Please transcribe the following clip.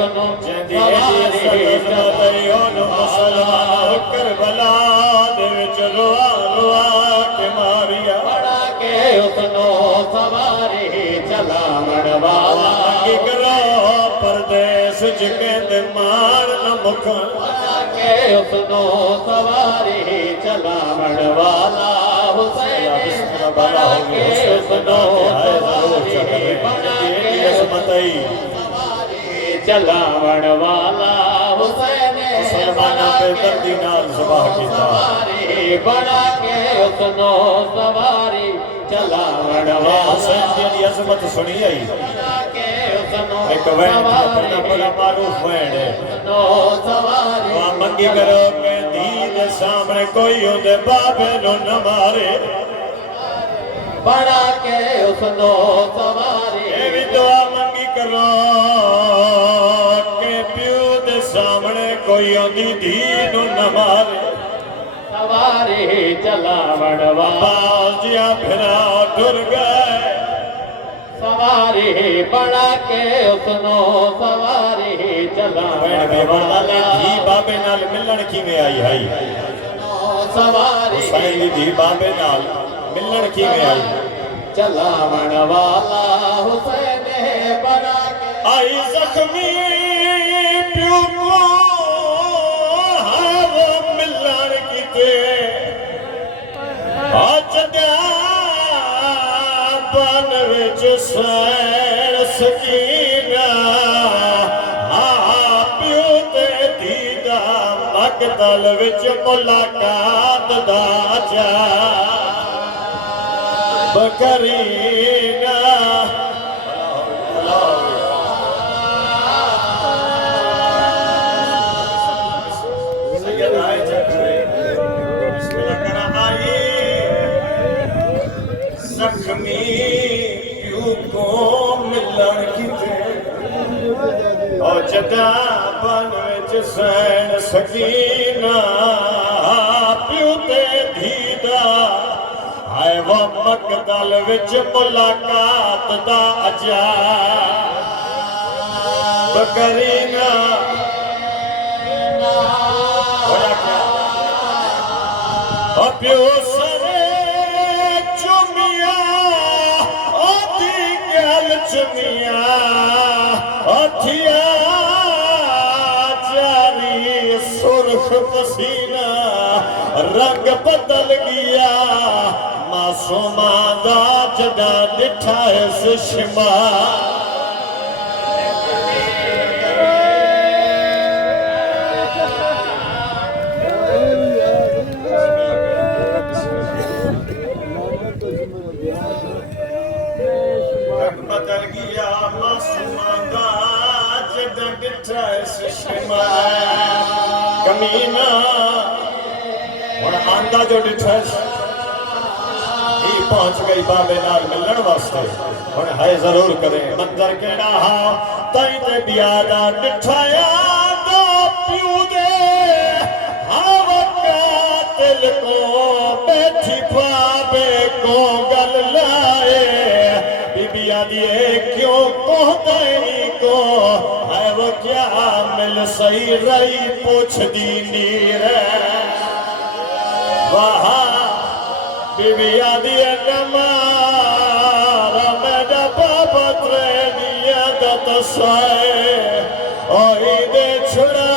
उसनो सवारी चला मुसलमान करबला दे विच रोआ रोआ के मारिया बड़ा के उसनो सवारी चला वाला की करो परदेस जिके मार न मुखन बड़ा के उसनो सवारी चला वाला हुसैन बड़ा के उसनो सवारी बड़ा के मतई चलावण वाला हुसैन मुसलमाना पे दर्दी नाल ज़बाह कीता बड़ा के उसनो सवारी चलावण वाला हुसैन दी अजमत सुनी आई एक वैन अपना बड़ा मारूफ वैन है सवारी वहां मंगी करो के दी दे सामने कोई ओदे बाबे नु न मारे बड़ा के उसनो सवारी ए भी दुआ मंगी करो के प्यू दे सामने कोई ओदी धी नु न मारे सवारी चलावण वाला बाजिया फिरा टुर गए सवारी बड़ा के उसनो सवारी चलावण वाला धी बाबे नाल मिलन किवें आई हाई सवारी हुसैन दी धी बाबे नाल मिलन किवें आई चलावण वाला हुसैन बड़ा के आई जख्मी प्यू को है वो मिलन कीते बन विच सैन सकीना प्यू ते दीदा मकतल विच मुलाकात दा चा बकरीना जख्मी प्यू को मिलन कीते और जदा बन विच सैन सकीना प्यू ते दीदा है वो मकतल विच मुलाकात दा अजा बकरीना होया क्या और प्यू चुमिया अथिया जारी सुर्ख पसीना रंग बदल गया मासूमा दा जदा डिठा है शिमा बदल गया मासूमा दा जदा डिठा है शिमा कमीना और आंदा जो डिठा पहुंच गई बाबे नाल मिलन वास्ते हुण है जरूर करें मंजर केड़ा हा तई ते बियादा डिठाया दो प्यू दे हावा कातिल को बैठी बाबे को गल लाए बीबिया दिए क्यों कहते को है वो क्या मिल सही रही पूछ दी नीर वहा बीबिया दिए नमारा मेरा बाबा त्रे दिया दत साए ओ दे छुड़ा